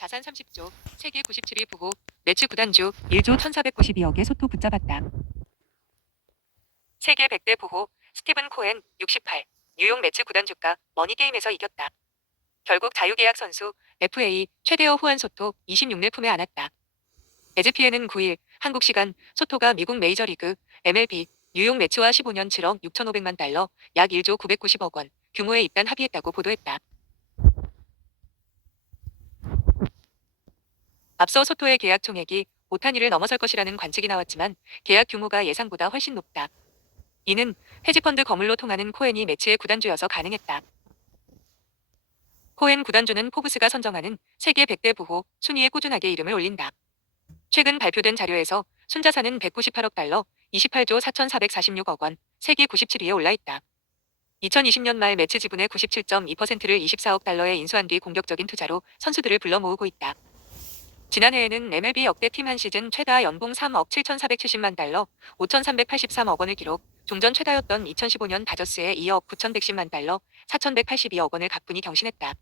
자산 30조, 세계 97위 부호, 매출 구단주 1조 1492억의 소토 붙잡았다. 세계 100대 부호, 스티븐 코엔 68, 뉴욕 매치 구단주가 머니게임에서 이겼다. 결국 자유계약 선수 FA 최대어 후안 소토 26를 품에 안았다. 에즈피엔은 9일 한국 시간 소토가 미국 메이저리그 MLB 뉴욕 매치와 15년 7억 6,500만 달러 약 1조 990억 원 규모의 입단 합의했다고 보도했다. 앞서 소토의 계약 총액이 5탄위를 넘어설 것이라는 관측이 나왔지만 계약 규모가 예상보다 훨씬 높다. 이는 헤지펀드 거물로 통하는 코엔이 매치의 구단주여서 가능했다. 코엔 구단주는 포브스가 선정하는 세계 100대 부호 순위에 꾸준하게 이름을 올린다. 최근 발표된 자료에서 순자산은 198억 달러, 28조 4,446억 원, 세계 97위에 올라있다. 2020년 말 매치 지분의 97.2%를 24억 달러에 인수한 뒤 공격적인 투자로 선수들을 불러 모으고 있다. 지난해에는 MLB 역대 팀 한 시즌 최다 연봉 3억 7,470만 달러, 5,383억 원을 기록, 종전 최다였던 2015년 다저스의 2억 9,110만 달러, 4,182억 원을 가뿐히 경신했다.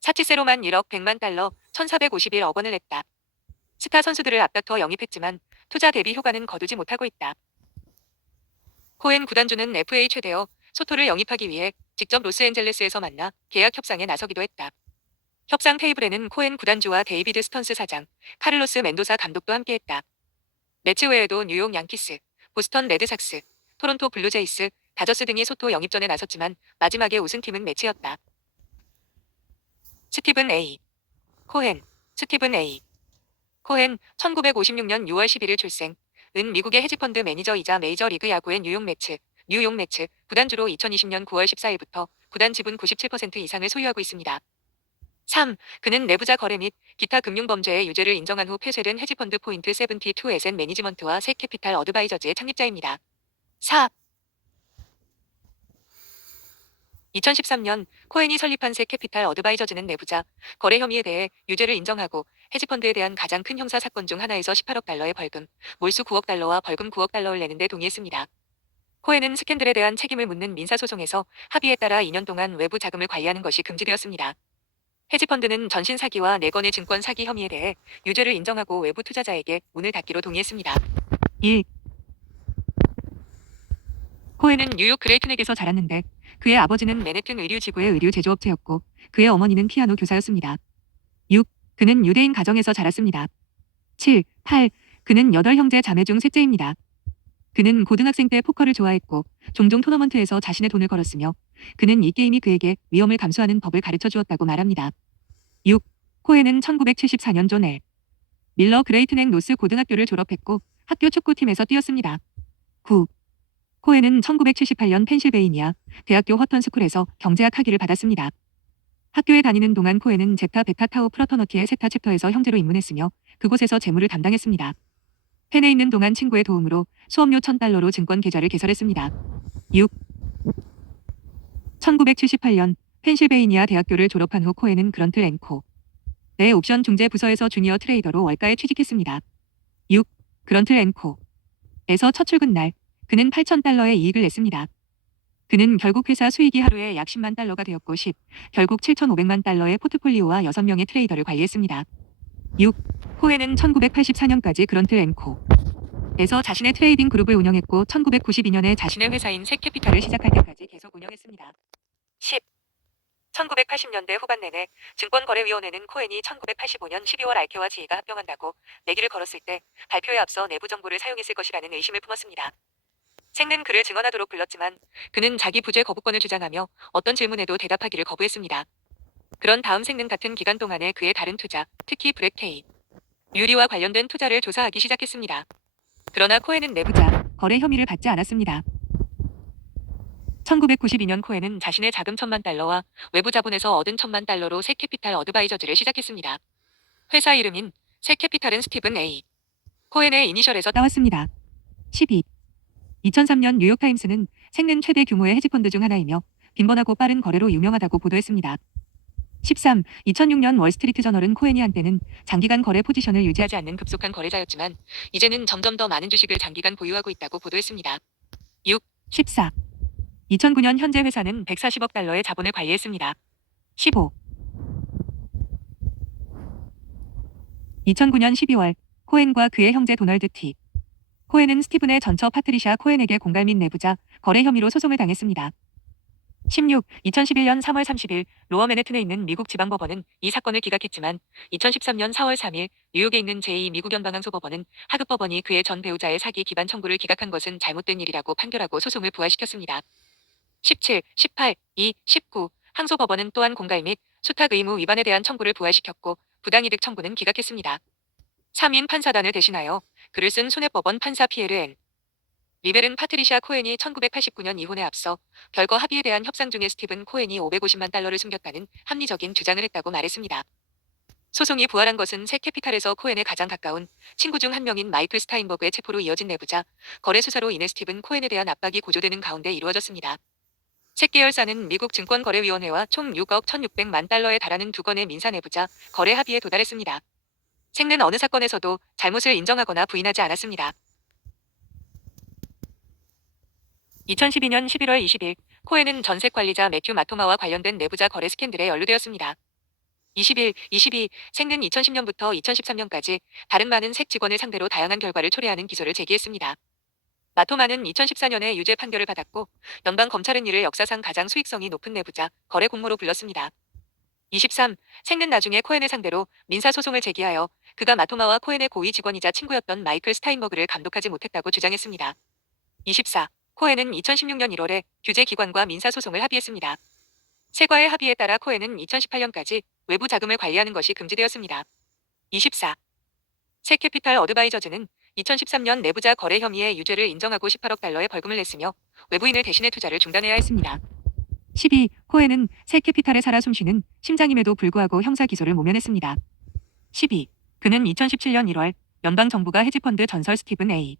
사치세로만 1억 100만 달러, 1,451억 원을 냈다. 스타 선수들을 앞다퉈 영입했지만 투자 대비 효과는 거두지 못하고 있다. 코엔 구단주는 FA 최대어 소토를 영입하기 위해 직접 로스앤젤레스에서 만나 계약 협상에 나서기도 했다. 협상 테이블에는 코엔 구단주와 데이비드 스턴스 사장, 카를로스 멘도사 감독도 함께했다. 매치 외에도 뉴욕 양키스, 보스턴 레드삭스, 토론토 블루제이스, 다저스 등이 소토 영입전에 나섰지만 마지막에 우승팀은 매치였다. 스티븐 A. 코엔, 스티븐 A. 코엔, 1956년 6월 11일 출생, 은 미국의 헤지펀드 매니저이자 메이저리그 야구의 뉴욕 매츠 구단주로 2020년 9월 14일부터 구단 지분 97% 이상을 소유하고 있습니다. 3. 그는 내부자 거래 및 기타 금융범죄의 유죄를 인정한 후 폐쇄된 헤지펀드 포인트 72 에셋 매니지먼트와 색 캐피탈 어드바이저즈의 창립자입니다. 4. 2013년 코엔이 설립한 색 캐피탈 어드바이저즈는 내부자 거래 혐의에 대해 유죄를 인정하고 헤지펀드에 대한 가장 큰 형사 사건 중 하나에서 18억 달러의 벌금, 몰수 9억 달러와 벌금 9억 달러를 내는 데 동의했습니다. 코엔은 스캔들에 대한 책임을 묻는 민사소송에서 합의에 따라 2년 동안 외부 자금을 관리하는 것이 금지되었습니다. 헤지펀드는 전신 사기와 4건의 증권 사기 혐의에 대해 유죄를 인정하고 외부 투자자에게 문을 닫기로 동의했습니다. 1. 코엔은 뉴욕 그레이트넥에서 자랐는데 그의 아버지는 맨해튼 의류지구의 의류 제조업체였고 그의 어머니는 피아노 교사였습니다. 6. 그는 유대인 가정에서 자랐습니다. 7. 8. 그는 8형제 자매 중 셋째입니다. 그는 고등학생 때 포커를 좋아했고 종종 토너먼트에서 자신의 돈을 걸었으며 그는 이 게임이 그에게 위험을 감수하는 법을 가르쳐 주었다고 말합니다. 6. 코엔은 1974년 존 L. 밀러 그레이트넥 노스 고등학교를 졸업했고 학교 축구팀에서 뛰었습니다. 9. 코엔은 1978년 펜실베이니아 대학교 허턴스쿨에서 경제학 학위를 받았습니다. 학교에 다니는 동안 코엔은 제타 베타 타우 프러터너티의 세타 챕터에서 형제로 입문했으며 그곳에서 재무를 담당했습니다. 펜에 있는 동안 친구의 도움으로 수업료 $1,000로 증권 계좌를 개설했습니다. 6. 1978년 펜실베이니아 대학교를 졸업한 후 코엔은 그런틀 앤코 의 옵션 중재 부서에서 주니어 트레이더로 월가에 취직했습니다. 6. 그런틀 앤코 에서 첫 출근 날 그는 $8,000의 이익을 냈습니다. 그는 결국 회사 수익이 하루에 약 10만 달러가 되었고 10. 결국 $7,500만 포트폴리오와 6명의 트레이더를 관리했습니다. 6. 코엔은 1984년까지 그런틀 앤코 에서 자신의 트레이딩 그룹을 운영했고 1992년에 자신의 회사인 색 캐피탈을 시작할 때까지 계속 운영했습니다. 10. 1980년대 후반 내내 증권거래위원회는 코엔이 1985년 12월 알케와 지이가 합병한다고 내기를 걸었을 때 발표에 앞서 내부 정보를 사용했을 것이라는 의심을 품었습니다. 색는 그를 증언하도록 불렀지만 그는 자기 부재 거부권을 주장하며 어떤 질문에도 대답하기를 거부했습니다. 그런 다음 색는 같은 기간 동안에 그의 다른 투자, 특히 브렉 케이 뮤리와 관련된 투자를 조사하기 시작했습니다. 그러나 코엔은 내부자 거래 혐의를 받지 않았습니다. 1992년 코엔은 자신의 자금 $1,000만 외부 자본에서 얻은 $1,000만 색 캐피탈 어드바이저즈를 시작했습니다. 회사 이름인 색 캐피탈은 스티븐 A. 코엔의 이니셜에서 따왔습니다. 12. 2003년 뉴욕타임스는 색는 최대 규모의 헤지펀드 중 하나이며 빈번하고 빠른 거래로 유명하다고 보도했습니다. 13. 2006년 월스트리트 저널은 코엔이 한때는 장기간 거래 포지션을 유지하지 않는 급속한 거래자였지만 이제는 점점 더 많은 주식을 장기간 보유하고 있다고 보도했습니다. 6. 14. 2009년 현재 회사는 $140억 자본을 관리했습니다. 15. 2009년 12월 코엔과 그의 형제 도널드 T. 코엔은 스티븐의 전처 파트리샤 코엔에게 공갈 및 내부자, 거래 혐의로 소송을 당했습니다. 2011년 3월 30일 로어 맨해튼에 있는 미국 지방법원은 이 사건을 기각했지만 2013년 4월 3일 뉴욕에 있는 제2 미국 연방항소법원은 하급법원이 그의 전 배우자의 사기 기반 청구를 기각한 것은 잘못된 일이라고 판결하고 소송을 부활시켰습니다. 17, 18, 2, 19 항소법원은 또한 공갈 및 수탁 의무 위반에 대한 청구를 부활시켰고 부당이득 청구는 기각했습니다. 3인 판사단을 대신하여 글을 쓴 손해법원 판사 피에르 N. 리벨은 파트리샤 코엔이 1989년 이혼에 앞서 별거 합의에 대한 협상 중에 스티븐 코엔이 550만 달러를 숨겼다는 합리적인 주장을 했다고 말했습니다. 소송이 부활한 것은 새 캐피탈에서 코엔에 가장 가까운 친구 중 한 명인 마이클 스타인버그의 체포로 이어진 내부자, 거래 수사로 인해 스티븐 코엔에 대한 압박이 고조되는 가운데 이루어졌습니다. 새 계열사는 미국 증권거래위원회와 총 6억 1,600만 달러에 달하는 두 건의 민사 내부자, 거래 합의에 도달했습니다. sek는 어느 사건에서도 잘못을 인정하거나 부인하지 않았습니다. 2012년 11월 20일 코엔은 전세 관리자 매튜 마토마와 관련된 내부자 거래 스캔들에 연루되었습니다. 21, 22 sek는 2010년부터 2013년까지 다른 많은 색 직원을 상대로 다양한 결과를 초래하는 기소를 제기했습니다. 마토마는 2014년에 유죄 판결을 받았고 연방 검찰은 이를 역사상 가장 수익성이 높은 내부자 거래 공모로 불렀습니다. 23 sek는 나중에 코엔을 상대로 민사소송을 제기하여 그가 마토마와 코엔의 고위 직원이자 친구였던 마이클 스타인버그를 감독하지 못했다고 주장했습니다. 24 코엔은 2016년 1월에 규제기관과 민사소송을 합의했습니다. 세과의 합의에 따라 코엔은 2018년까지 외부 자금을 관리하는 것이 금지되었습니다. 24 세 캐피탈 어드바이저즈는 2013년 내부자 거래 혐의의 유죄를 인정하고 18억 달러의 벌금을 냈으며 외부인을 대신해 투자를 중단해야 했습니다. 12. 코엔은 새 캐피탈에 살아 숨쉬는 심장임에도 불구하고 형사 기소를 모면했습니다. 12. 그는 2017년 1월 연방정부가 헤지펀드 전설 스티븐 A.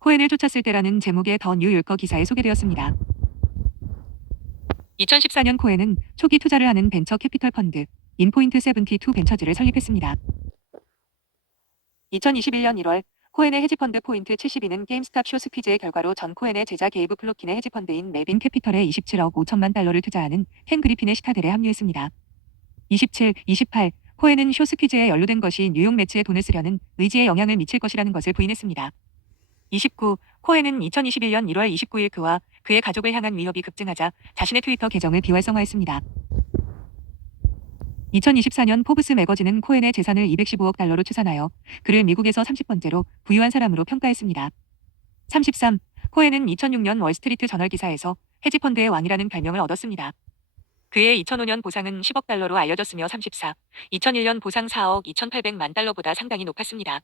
코엔을 쫓았을 때라는 제목의 더 뉴요커 기사에 소개되었습니다. 2014년 코엔은 초기 투자를 하는 벤처 캐피털 펀드 인포인트 72 벤처즈를 설립했습니다. 2021년 1월 코엔의 헤지펀드 포인트 72는 게임스탑 쇼스퀴즈의 결과로 전 코엔의 제자 게이브 플로킨의 헤지펀드인 멜빈 캐피털에 27억 5천만 달러를 투자하는 켄 그리핀의 시타델에 합류했습니다. 27, 28 코엔은 쇼스퀴즈에 연루된 것이 뉴욕 매치에 돈을 쓰려는 의지에 영향을 미칠 것이라는 것을 부인했습니다. 29 코엔은 2021년 1월 29일 그와 그의 가족을 향한 위협이 급증하자 자신의 트위터 계정을 비활성화했습니다. 2024년 포브스 매거진은 코엔의 재산을 215억 달러로 추산하여 그를 미국에서 30번째로 부유한 사람으로 평가했습니다. 33 코엔은 2006년 월스트리트 저널 기사에서 헤지펀드의 왕이라는 별명을 얻었습니다. 그의 2005년 보상은 10억 달러로 알려졌으며 34 2001년 보상 4억 2,800만 달러보다 상당히 높았습니다.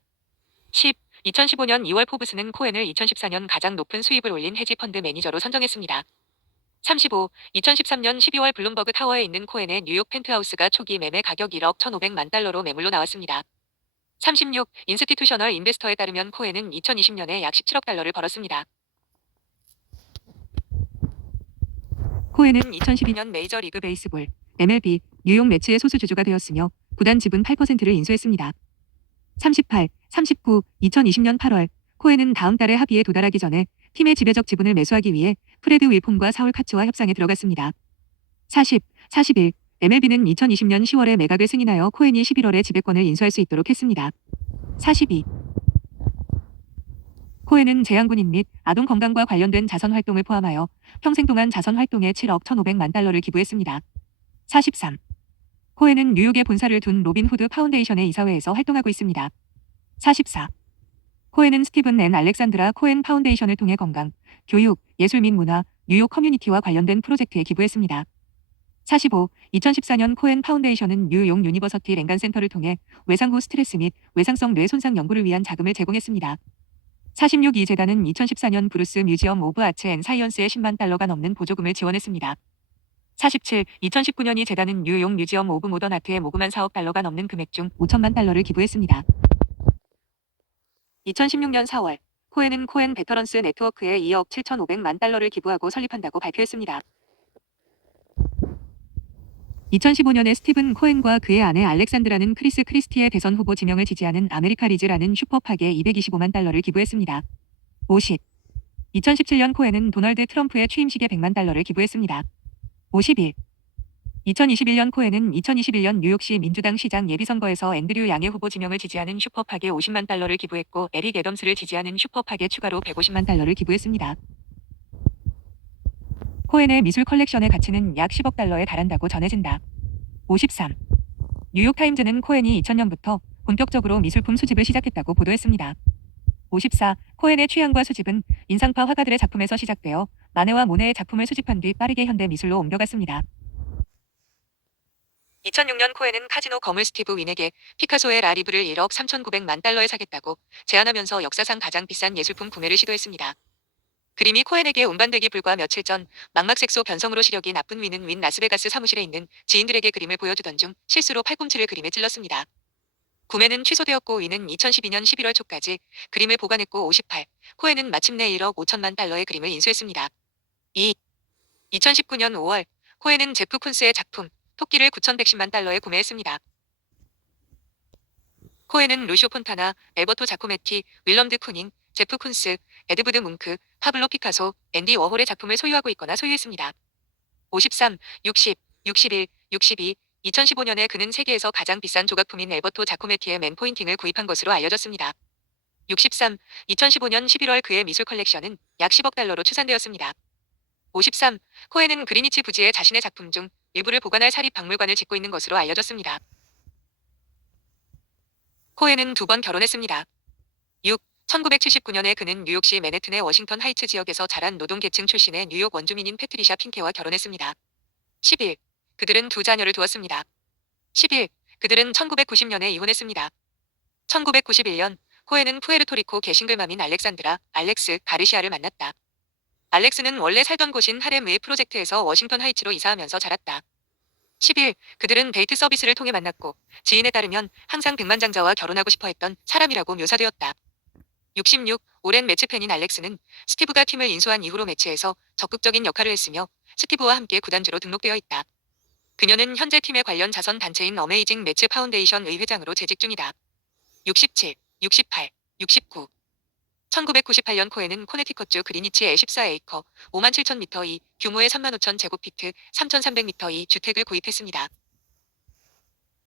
10 2015년 2월 포브스는 코엔을 2014년 가장 높은 수입을 올린 헤지펀드 매니저로 선정했습니다. 35 2013년 12월 블룸버그 타워에 있는 코엔의 뉴욕 펜트하우스가 초기 매매 가격 1억 1,500만 달러로 매물로 나왔습니다. 36 인스티튜셔널 인베스터에 따르면 코엔은 2020년에 약 17억 달러를 벌었습니다. 코엔은 2012년 메이저리그 베이스볼 MLB 뉴욕 매치의 소수주주가 되었으며 구단 지분 8%를 인수했습니다. 38, 39, 2020년 8월 코엔은 다음 달에 합의에 도달하기 전에 팀의 지배적 지분을 매수하기 위해 프레드 윌폼과 사울 카츠와 협상에 들어갔습니다. 40, 41 MLB는 2020년 10월에 매각을 승인하여 코엔이 11월에 지배권을 인수할 수 있도록 했습니다. 42 코엔은 재향군인 및 아동 건강과 관련된 자선 활동을 포함하여 평생 동안 자선 활동에 7억 1,500만 달러를 기부했습니다. 43 코엔은 뉴욕에 본사를 둔 로빈 후드 파운데이션의 이사회에서 활동하고 있습니다. 44 코엔은 스티븐 앤 알렉산드라 코엔 파운데이션을 통해 건강, 교육, 예술 및 문화, 뉴욕 커뮤니티와 관련된 프로젝트에 기부했습니다. 45 2014년 코엔 파운데이션은 뉴욕 유니버서티 랭간 센터를 통해 외상 후 스트레스 및 외상성 뇌 손상 연구를 위한 자금을 제공했습니다. 46 이 재단은 2014년 브루스 뮤지엄 오브 아츠 앤 사이언스에 10만 달러가 넘는 보조금을 지원했습니다. 47 2019년 이 재단은 뉴욕 뮤지엄 오브 모던 아트에 모금한 4억 달러가 넘는 금액 중 5천만 달러를 기부했습니다. 2016년 4월 코엔은 코엔 베터런스 네트워크에 2억 7,500만 달러를 기부하고 설립한다고 발표했습니다. 2015년에 스티븐 코엔과 그의 아내 알렉산드라는 크리스 크리스티의 대선 후보 지명을 지지하는 아메리카 리즈라는 슈퍼팍에 225만 달러를 기부했습니다. 50 2017년 코엔은 도널드 트럼프의 취임식에 100만 달러를 기부했습니다. 51 2021년 코엔은 2021년 뉴욕시 민주당 시장 예비선거에서 앤드류 양의 후보 지명을 지지하는 슈퍼팍에 50만 달러를 기부했고 에릭 애덤스를 지지하는 슈퍼팍에 추가로 150만 달러를 기부했습니다. 코엔의 미술 컬렉션의 가치는 약 10억 달러에 달한다고 전해진다. 53. 뉴욕타임즈는 코엔이 2000년부터 본격적으로 미술품 수집을 시작했다고 보도했습니다. 54. 코엔의 취향과 수집은 인상파 화가들의 작품에서 시작되어 마네와 모네의 작품을 수집한 뒤 빠르게 현대 미술로 옮겨갔습니다. 2006년 코엔은 카지노 거물 스티브 윈에게 피카소의 라리브를 1억 3,900만 달러에 사겠다고 제안하면서 역사상 가장 비싼 예술품 구매를 시도했습니다. 그림이 코엔에게 운반되기 불과 며칠 전 망막색소 변성으로 시력이 나쁜 윈은 윈 라스베가스 사무실에 있는 지인들에게 그림을 보여주던 중 실수로 팔꿈치를 그림에 찔렀습니다. 구매는 취소되었고 윈은 2012년 11월 초까지 그림을 보관했고 58. 코엔은 마침내 1억 5천만 달러의 그림을 인수했습니다. 2019년 5월 코엔은 제프 쿤스의 작품 토끼를 9,110만 달러에 구매했습니다. 코엔은 루시오 폰타나, 엘버토 자코메티, 윌럼드 쿠닝, 제프 쿤스, 에드부드 뭉크, 파블로 피카소, 앤디 워홀의 작품을 소유하고 있거나 소유했습니다. 53, 60, 61, 62, 2015년에 그는 세계에서 가장 비싼 조각품인 엘버토 자코메티의 맨 포인팅을 구입한 것으로 알려졌습니다. 63, 2015년 11월 그의 미술 컬렉션은 약 10억 달러로 추산되었습니다. 53. 코엔은 그리니치 부지에 자신의 작품 중 일부를 보관할 사립 박물관을 짓고 있는 것으로 알려졌습니다. 코엔은 2번 결혼했습니다. 6. 1979년에 그는 뉴욕시 맨해튼의 워싱턴 하이츠 지역에서 자란 노동계층 출신의 뉴욕 원주민인 패트리샤 핑케와 결혼했습니다. 11. 그들은 2자녀를 두었습니다. 11. 그들은 1990년에 이혼했습니다. 1991년 코엔은 푸에르토리코 개싱글맘인 알렉스 가르시아를 만났다. 알렉스는 원래 살던 곳인 하렘의 프로젝트에서 워싱턴 하이츠로 이사하면서 자랐다. 10일, 그들은 데이트 서비스를 통해 만났고 지인에 따르면 항상 백만장자와 결혼하고 싶어 했던 사람이라고 묘사되었다. 66, 오랜 매치 팬인 알렉스는 스티브가 팀을 인수한 이후로 매치에서 적극적인 역할을 했으며 스티브와 함께 구단주로 등록되어 있다. 그녀는 현재 팀의 관련 자선 단체인 어메이징 매치 파운데이션의 회장으로 재직 중이다. 67, 68, 69 1998년 코엔은 코네티컷주 그리니치의 14에이커 57,000m 규모의 35,000제곱피트 3,300m 주택을 구입했습니다.